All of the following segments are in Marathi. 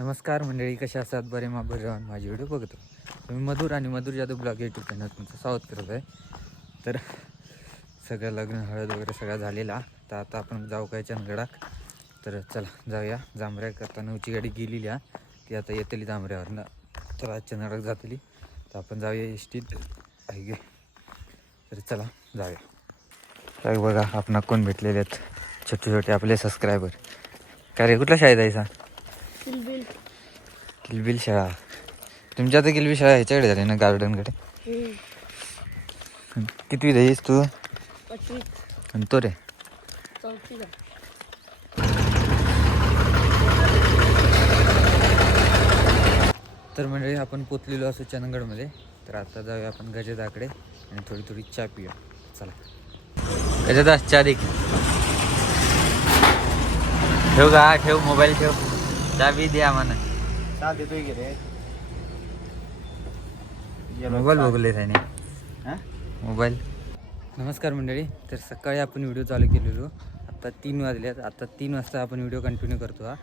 नमस्कार मंडळी कशा असतात बरे मा बरे राहून माझी व्हिडिओ बघतो. मी मधुर आणि Madhur Jadhav blog YouTube channel तुमचं स्वागत करत आहे. तर सगळं लग्न हळद वगैरे सगळा झालेला. तर आता आपण जाऊ काय चंदगडाक तर चला जाऊया. जांभऱ्या करता नऊची गाडी गेलेली हा. ती आता येतली जांभऱ्यावरनं. तर आज चंदगडाक जातली. तर आपण जाऊया एसटीत. आहे गे. तर चला जाऊया. काय बघा आपण कोण भेटलेले आहेत? छोटे छोटे आपले सबस्क्रायबर काय रे कुठल्या शाळेत आहे सांग किलबिल शाळा. तुमच्या आता किलबिल शाळा ह्याच्याकडे झाली ना गार्डनकडे कितवी जाईस तू? पचवीस आणि तो रे? तर मंडळी आपण पोचलेलो असो चंदगडमध्ये. तर आता जाऊया आपण गजदाकडे आणि थोडी थोडी चहा पिऊया. चला. गजदा चहा दे ठेव का ठेव मोबाईल ठेव. चहा बी द्या आम्हाला मोबाईल बघले त्याने. हा? मोबाईल नमस्कार मंडळी तर सकाळी आपण व्हिडिओ चालू केलेलो. आत्ता तीन वाजल्यात आता तीन वाजता आपण व्हिडिओ कंटिन्यू करतो हा.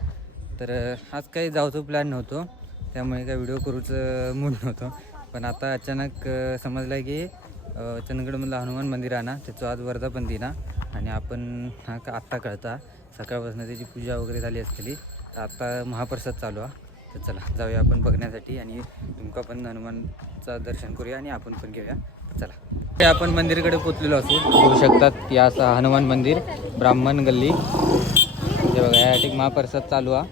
तर आज काही जाऊचं प्लॅन नव्हतं. त्यामुळे काय व्हिडिओ करूचं मूड नव्हतं. पण आता अचानक समजलं की चंदगडमधलं हनुमान मंदिर आहे ना त्याचं आज वर्धापन दिन आहे. आणि आपण हा का आत्ता कळता. सकाळपासून त्याची पूजा वगैरे झाली असलेली. तर आता महाप्रसाद चालू आहे. तर चला जाऊया आपण बघण्यासाठी आणि तुमका पण हनुमानचं दर्शन करूया आणि आपण पण घेऊया. चला. ते आपण मंदिरकडे पोचलेलो असू. बघू शकतात की असं हनुमान मंदिर ब्राह्मण गल्ली. हे बघा या ठिक महाप्रसाद चालू हा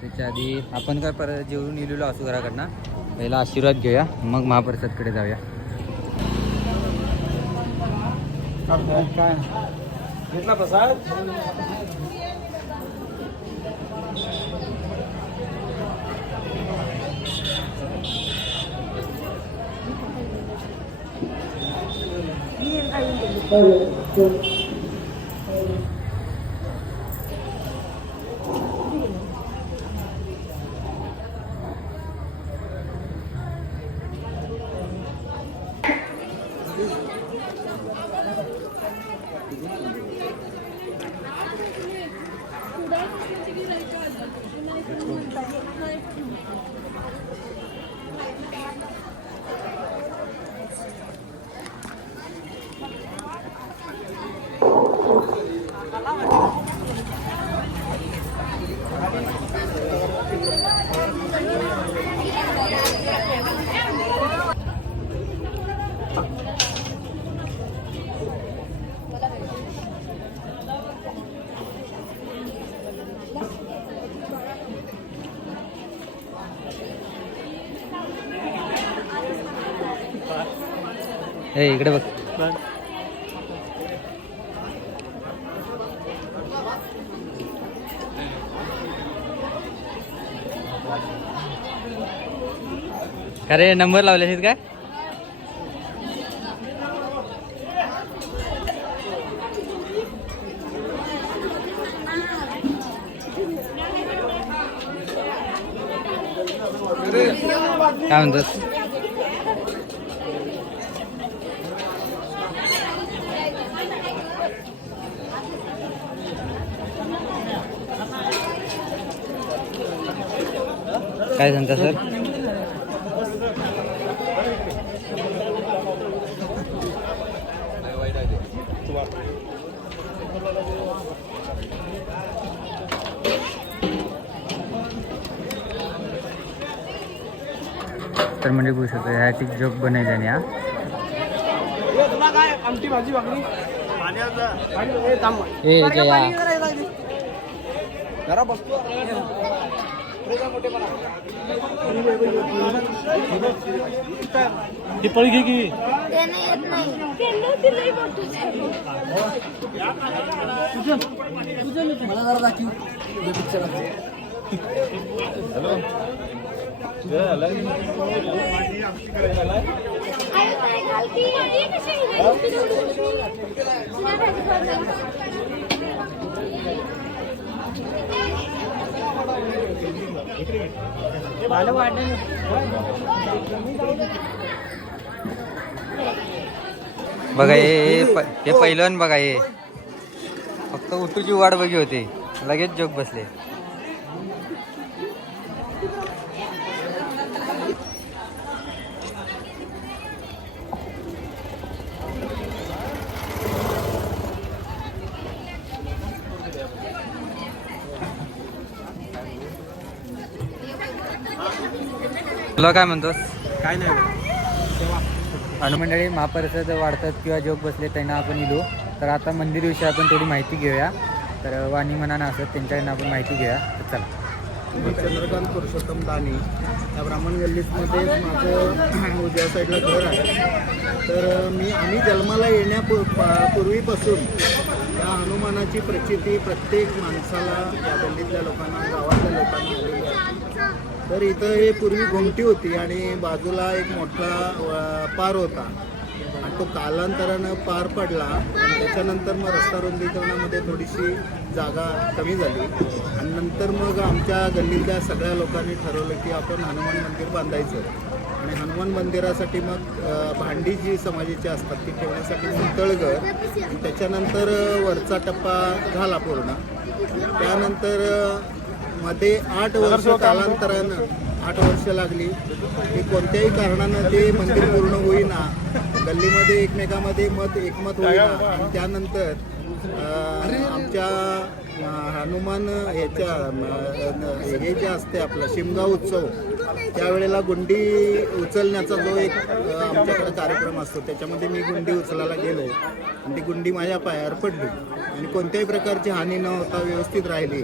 त्याच्या आधी आपण काय परत जेवून येलेलो असू घराकडनं पहिला आशीर्वाद घेऊया. मग महाप्रसादकडे जाऊया. काय? घेतला प्रसाद? 嗯就就 हे इकडे बघ. अरे नंबर लावले आहेत काय? काय म्हणतात काय सांगता सर? तर म्हणजे बघू शकतो ह्या ठीक जॉब बनायचा हा तुला काय आमटी भाजी भाकरी. जरा बसतो. ही पळी घे की. ती झालं. मला जरा दाखव पिक्चर आई काय घालती? आई कशी घालती? तुला भाजी खायला. बघा हे हे प- हे पहिलं बघा हे. फक्त उठूची वाट बघी होती. लगेच जोक बसले. तुला काय म्हणतोस? काय नाही. अनुमंडळी महापरिषद वाढतात किंवा जोग बसले त्यांना आपण इलो. तर आता मंदिरविषयी आपण थोडी माहिती घेऊया. तर वाणी मनानं असत त्यांच्याकडनं आपण माहिती घेऊया. तर चला. मी चंद्रकांत पुरुषोत्तम दानी. या ब्राह्मण गल्लीतमध्ये माझं उजव्या साईडला घर आहे. तर मी आम्ही जन्माला येण्यापूर पा- पूर्वीपासून या हनुमानाची प्रचिती प्रत्येक माणसाला या गल्लीतल्या लोकांना गावातल्या लोकांना आलेली आहे. तर इथं हे पूर्वी घुमटी होती आणि बाजूला एक मोठा पार होता. आणि तो कालांतरानं पार पडला आणि त्याच्यानंतर मग रस्ता रुंदीकरणामध्ये थोडीशी जागा कमी झाली. आणि नंतर मग आमच्या गल्लीतल्या सगळ्या लोकांनी ठरवलं की आपण हनुमान मंदिर बांधायचं. आणि हनुमान मंदिरासाठी मग भांडी जी समाजाची असतात ती ठेवण्यासाठी मग तळघर आणि त्याच्यानंतर वरचा टप्पा झाला पूर्ण. त्यानंतर मध्ये आठ वर्ष कालांतरानं आठ वर्ष लागली. की कोणत्याही कारणानं ते मंदिर पूर्ण होईना. गल्लीमध्ये एकमेकामध्ये मत एकमत होईना. आणि त्यानंतर आमच्या हनुमान ह्याच्या हे जे असते आपलं शिमगा उत्सव त्यावेळेला गुंडी उचलण्याचा जो एक आमच्याकडे कार्यक्रम असतो त्याच्यामध्ये मी गुंडी उचलायला गेलो. आणि ती गुंडी माझ्या पायावर पडली. आणि कोणत्याही प्रकारची हानी न होता व्यवस्थित राहिली.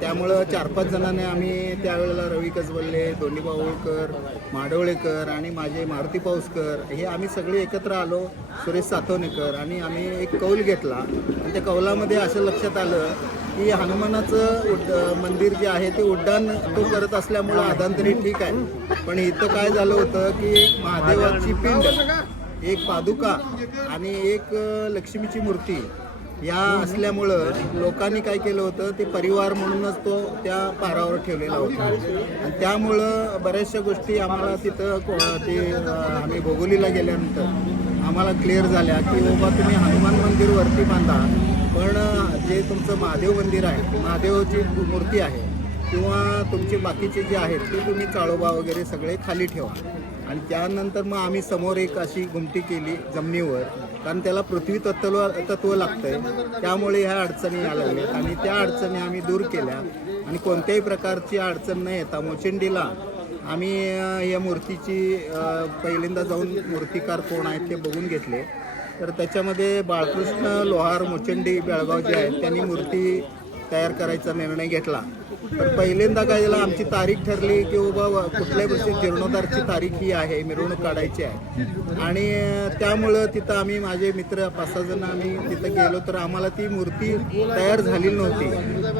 त्यामुळं चार पाच जणांनी आम्ही त्यावेळेला रवी कसबल्ले दोन्ही बावळकर माडवळेकर आणि माझे मारुती पाऊसकर हे आम्ही सगळे एकत्र आलो सुरेश सातवणेकर. आणि आम्ही एक कौल घेतला. आणि त्या कौलामध्ये असं लक्षात आलं की हनुमानाचं उड्ड मंदिर जे आहे ते उड्डाण तो करत असल्यामुळं आधांतरी ठीक आहे. पण इथं काय झालं होतं की महादेवाची पिंड एक पादुका आणि एक लक्ष्मीची मूर्ती या असल्यामुळं लोकांनी काय केलं होतं ते परिवार म्हणूनच तो त्या पारावर ठेवलेला होता. आणि त्यामुळं बऱ्याचशा गोष्टी आम्हाला तिथं को- ते आम्ही भोगोलीला गेल्यानंतर आम्हाला क्लिअर झाल्या की बाबा तुम्ही हनुमान मंदिरवरती बांधा. पण जे तुमचं महादेव मंदिर आहे महादेवाची मूर्ती आहे किंवा तुमचे बाकीचे जे आहेत ते तुम्ही चाळोबा वगैरे सगळे खाली ठेवा. आणि त्यानंतर मग आम्ही समोर एक अशी गुमटी केली जमिनीवर कारण त्याला पृथ्वी तत्व तत्व आहे त्यामुळे ह्या अडचणी आल्या लागल्यात. आणि त्या अडचणी आम्ही दूर केल्या. आणि कोणत्याही प्रकारची अडचण न येता मोचिंडीला आम्ही या मूर्तीची पहिल्यांदा जाऊन मूर्तिकार कोण आहेत ते बघून घेतले. तर त्याच्यामध्ये बाळकृष्ण लोहार मोचंडी बेळगाव जे आहेत त्यांनी मूर्ती तयार करायचा निर्णय घेतला. पण पहिल्यांदा काय झालं आमची तारीख ठरली की बाबा कुठल्याही वर्षी जीर्णोद्धारची तारीख ही आहे मिरवणूक काढायची आहे. आणि त्यामुळं तिथं आम्ही माझे मित्र पाच सहा जण आम्ही तिथं गेलो तर आम्हाला ती मूर्ती तयार झालेली नव्हती.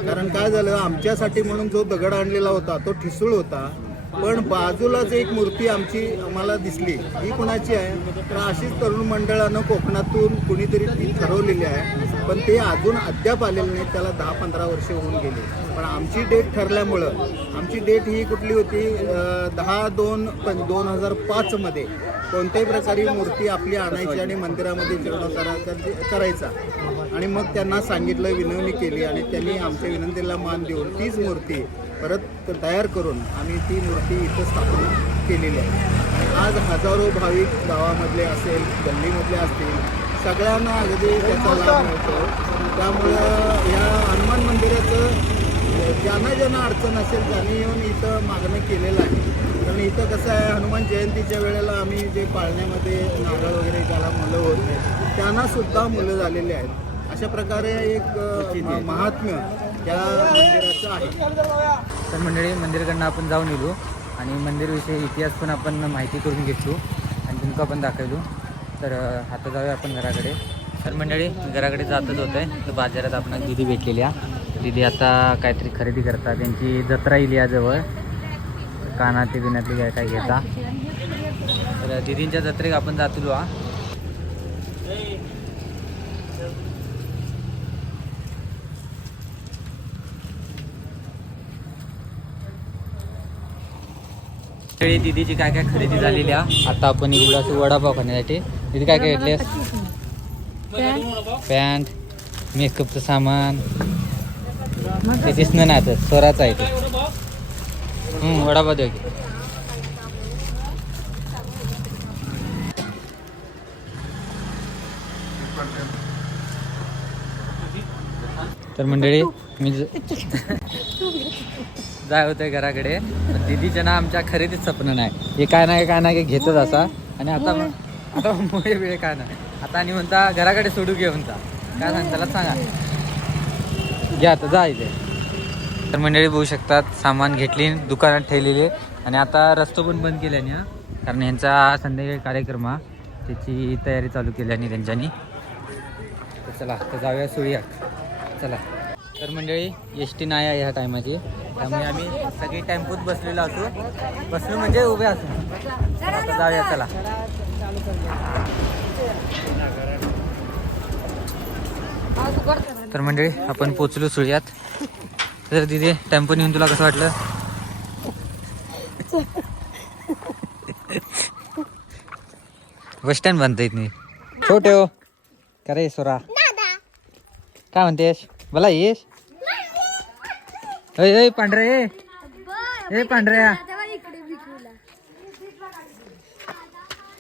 कारण काय झालं आमच्यासाठी म्हणून जो दगड आणलेला होता तो ठिसूळ होता. पण बाजूलाच एक मूर्ती आमची आम्हाला दिसली. ही कुणाची आहे? तर अशीच तरुण मंडळानं कोकणातून कुणीतरी ती ठरवलेली आहे. पण ते अजून अद्याप आलेलं नाही त्याला दहा पंधरा वर्ष होऊन गेली. पण आमची डेट ठरल्यामुळं आमची डेट ही कुठली होती? दहा दोन पण दोन हजार पाचमध्ये कोणत्याही प्रकारे मूर्ती आपली आणायची आणि मंदिरामध्ये जीर्णोद्धार कर- करायचा. आणि मग त्यांना सांगितलं विनवणी केली आणि त्यांनी आमच्या विनंतीला मान देऊन तीच मूर्ती परत तयार करून आम्ही ती मूर्ती इथं स्थापन केलेली आहे. आणि आज हजारो भाविक गावामधले असेल गल्लीमधले असतील सगळ्यांना अगदी त्याचा लाभ मिळतो. त्यामुळं या हनुमान मंदिराचं ज्यांना ज्यांना अडचण असेल त्यांनी येऊन इथं मागणं केलेलं आहे. कारण इथं कसं आहे हनुमान जयंतीच्या वेळेला आम्ही जे पाळण्यामध्ये नारळ वगैरे ज्याला मुलं होत त्यांना सुद्धा मुलं झालेली आहेत. अशा प्रकारे एक महात्म्य त्या मंदिराचं आहे. तर मंडळी मंदिरकडनं आपण जाऊन येलो आणि मंदिरविषयी इतिहास पण आपण माहिती करून घेतलो आणि तुमका पण दाखवलो. तर आता जाऊया आपण घराकडे. तर मंडळी घराकडे जातच होतं आहे तर बाजारात आपण दिदी भेटलेली आहे. दिदी आता काहीतरी खरेदी करतात. त्यांची जत्रा येईल याजवळ कानातली बिनातली काय काय घेता. तर दिदींच्या जत्रेक आपण जातलो हा. सगळी दिदीची काय काय खरेदी झालेली आहे? आता आपण इकडे असं वडापाव खाण्यासाठी. दिदी काय काय घेतले पॅन्ट मेकअपचं सामान. ते दिसणं नाही आता स्वराचं आहे ते. वडापाव देऊ तर मंडळी मी जाय होतंय घराकडे. पण दीदीच्या ना आमच्या खरेदीच स्वप्न नाही. हे काय नाही काय नाही घेतच असा. आणि आता आता मुळे वेळ काय नाही. आता आणि म्हणता घराकडे सोडू घे म्हणता. काय सांग त्याला सांगा. घ्या आता जा इथे. तर मंडळी बघू शकतात सामान घेतली दुकानात ठेवलेले. आणि आता रस्तो पण बंद केल्याने हा. कारण यांचा संध्याकाळी कार्यक्रम हा. त्याची तयारी चालू केली आणि त्यांच्यानी. तर चला तर जाऊया सुळ्यात चला. तर मंडळी एस टी नाही आहे ह्या टायमाची त्यामुळे आम्ही सगळी टेम्पोत बसलेलो असतो बसलो म्हणजे उभे तर आता जाऊया चला. तर मंडळी आपण पोचलो सुळ्यात. तर तिथे टेम्पो नेऊन तुला कसं वाटलं? बस स्टँड बांधता येत नाही छोटे हो. का रे सोरा? काय म्हणतेस? मला येस अय पांढरे. ए ए पांढऱ्या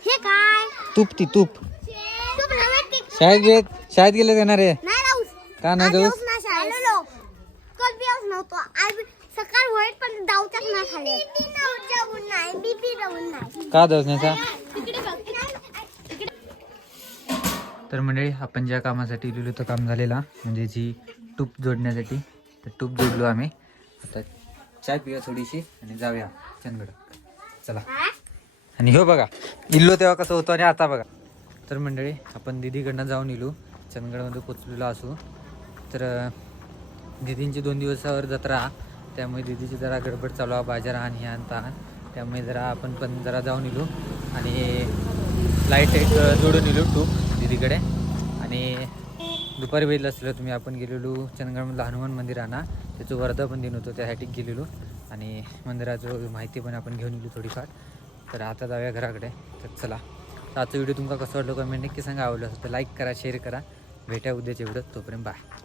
हे काय? तूप ती तूप. शाळेत गेले शाळेत गेले जाणार रे का नाही जाऊस? सकाळ होईल पण ना खाली जाऊन नाही. का तर मंडळी आपण ज्या कामासाठी गेलो तो काम झालेला म्हणजे जी टूप जोडण्यासाठी तर टूप जोडलो आम्ही. आता चाय पिऊया थोडीशी आणि जाऊया चंदगड. चला. आणि हो बघा इल्लो तेव्हा कसं होतं आणि आता बघा. तर मंडळी आपण दिदीकडनं जाऊन इलो चंदगडमध्ये पोचलेलो असू. तर दिदींची दोन दिवसावर जत्रा त्यामुळे दिदीची जरा गडबड चालू आहे बाजार आणि हे आणता. त्यामुळे जरा आपण पण जरा जाऊन इलो आणि लाइट एक जोडून इलो टूप दिदीकडे. आणि दुपारी बघितलं असलं तुम्ही आपण गेलेलो चंदगडमधलं हनुमान मंदिर ना त्याचं वर्धा पण दिन होतं त्यासाठी गेलेलो आणि मंदिराचं माहिती पण आपण घेऊन गेलो थोडीफार. तर आता जाऊया घराकडे. तर चला. तर आजचा व्हिडिओ तुमका कसं वाटलं कमेंट नक्की सांगा. आवडलं असं तर लाईक करा शेअर करा. भेटा उद्याच्या व्हिडिओ तोपर्यंत बाय